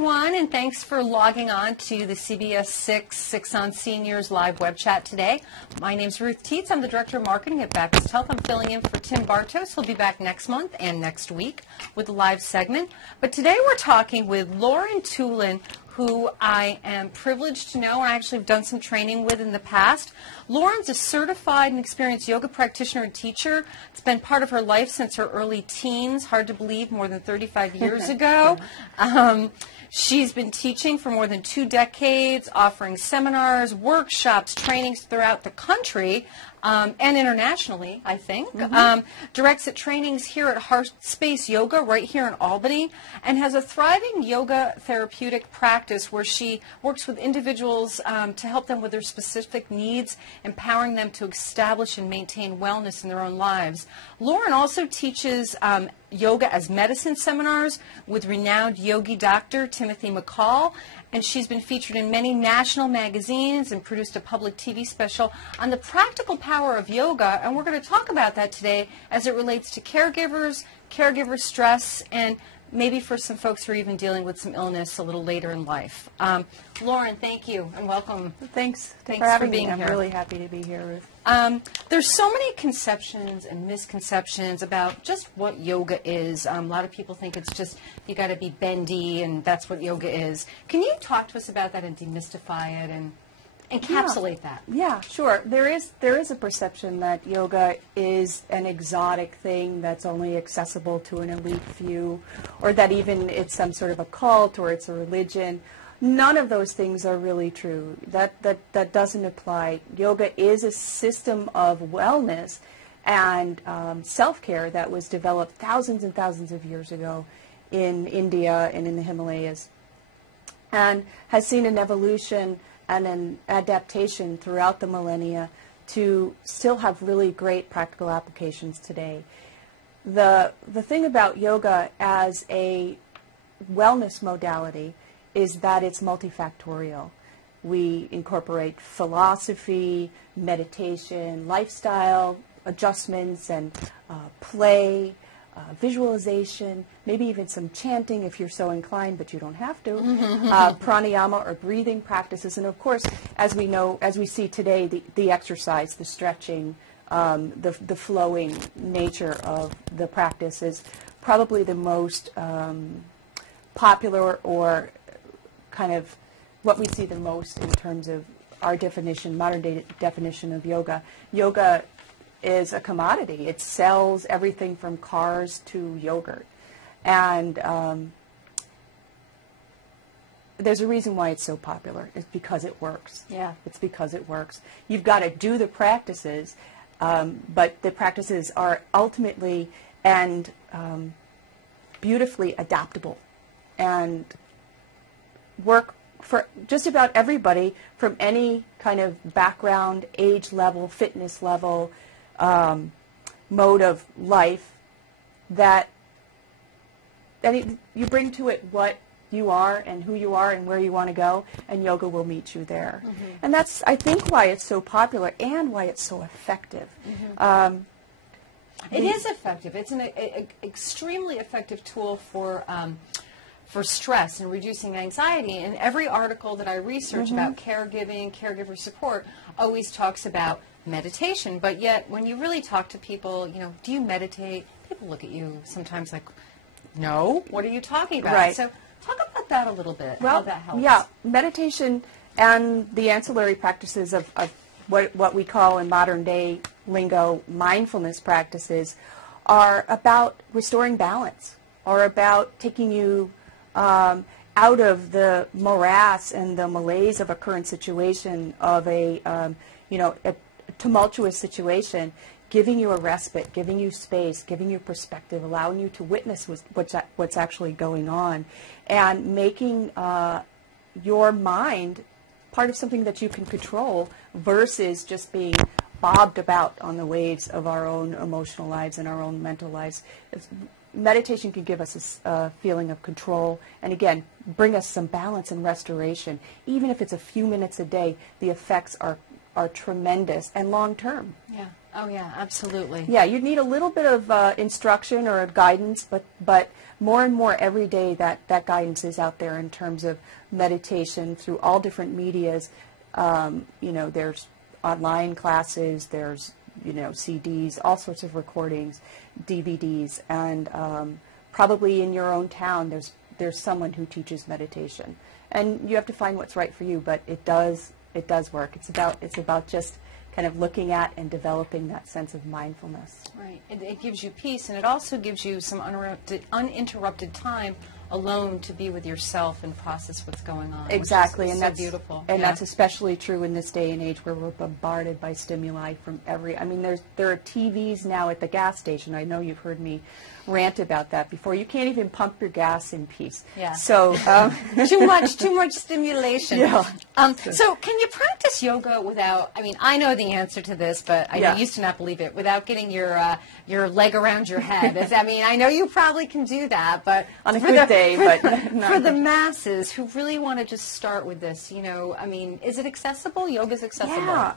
everyone, and thanks for logging on to the CBS 6 on Seniors live web chat today. My name's Ruth Teets. I'm the Director of Marketing at Baptist Health. I'm filling in for Tim Bartos. He'll be back next month and next week with a live segment. But today we're talking with Lauren Tulin, who I am privileged to know and I actually have done some training with in the past. Lauren's a certified and experienced yoga practitioner and teacher. It's been part of her life since her early teens, hard to believe, more than 35 years ago. She's been teaching for more than 2 decades, offering seminars, workshops, trainings throughout the country and internationally, I think. Directs at trainings here at Heart Space Yoga right here in Albany, and has a thriving yoga therapeutic practice where she works with individuals to help them with their specific needs, empowering them to establish and maintain wellness in their own lives. Lauren also teaches yoga as medicine seminars with renowned yogi doctor Timothy McCall, and she's been featured in many national magazines and produced a public TV special on the practical power of yoga, and we're going to talk about that today as it relates to caregivers, caregiver stress, and maybe for some folks who are even dealing with some illness a little later in life. Lauren, thank you and welcome. Thanks for being here. I'm really happy to be here, Ruth. There's so many conceptions and misconceptions about just what yoga is. A lot of people think it's just you got to be bendy and that's what yoga is. Can you talk to us about that and demystify it and encapsulate that? Yeah, sure. There is a perception that yoga is an exotic thing that's only accessible to an elite few, or that even it's some sort of a cult or it's a religion. None of those things are really true. That doesn't apply. Yoga is a system of wellness and self-care that was developed thousands and thousands of years ago in India and in the Himalayas, and has seen an evolution and an adaptation throughout the millennia to still have really great practical applications today. The thing about yoga as a wellness modality is that it's multifactorial. We incorporate philosophy, meditation, lifestyle adjustments, and play, visualization, maybe even some chanting if you're so inclined, but you don't have to, pranayama or breathing practices, and of course, as we know, as we see today, the exercise, the stretching, the flowing nature of the practice is probably the most popular, or kind of what we see the most in terms of our definition, modern day definition of yoga. Yoga is a commodity. It sells everything from cars to yogurt. And there's a reason why it's so popular. It's because it works. Yeah. It's because it works. You've got to do the practices, but the practices are ultimately and beautifully adaptable and work for just about everybody from any kind of background, age level, fitness level, mode of life, that you bring to it what you are and who you are and where you want to go, and yoga will meet you there. And that's, I think, why it's so popular and why it's so effective. It is effective. It's an extremely effective tool for stress and reducing anxiety. And every article that I research about caregiving, caregiver support, always talks about meditation. But yet, when you really talk to people, you know, do you meditate? People look at you sometimes like, no, what are you talking about? Right. So talk about that a little bit, well, how that helps. Yeah, meditation and the ancillary practices of what we call in modern day lingo mindfulness practices are about restoring balance, or about taking you out of the morass and the malaise of a current situation, of a tumultuous situation, giving you a respite, giving you space, giving you perspective, allowing you to witness what's actually going on, and making your mind part of something that you can control versus just being bobbed about on the waves of our own emotional lives and our own mental lives. Meditation can give us a feeling of control, and again, bring us some balance and restoration. Even if it's a few minutes a day, the effects are are tremendous and long-term. Yeah. Oh, yeah, absolutely. Yeah, you need a little bit of instruction or guidance, but more and more every day that guidance is out there in terms of meditation through all different medias. There's online classes, there's, CDs, all sorts of recordings, DVDs, and probably in your own town there's someone who teaches meditation. And you have to find what's right for you, but it does work. It's about just kind of looking at and developing that sense of mindfulness. Right. It gives you peace, and it also gives you some uninterrupted time alone to be with yourself and process what's going on. Exactly, which is and so that's beautiful. And yeah. that's especially true in this day and age where we're bombarded by stimuli from every. I mean, there are TVs now at the gas station. I know you've heard me rant about that before. You can't even pump your gas in peace. Yeah. So too much stimulation. Yeah. So can you practice yoga without? I mean, I know the answer to this, but I used to not believe it. Without getting your leg around your head. I mean, I know you probably can do that, but on a good day, but for the masses who really want to just start with this, I mean, is it accessible? Yoga's accessible. Yeah.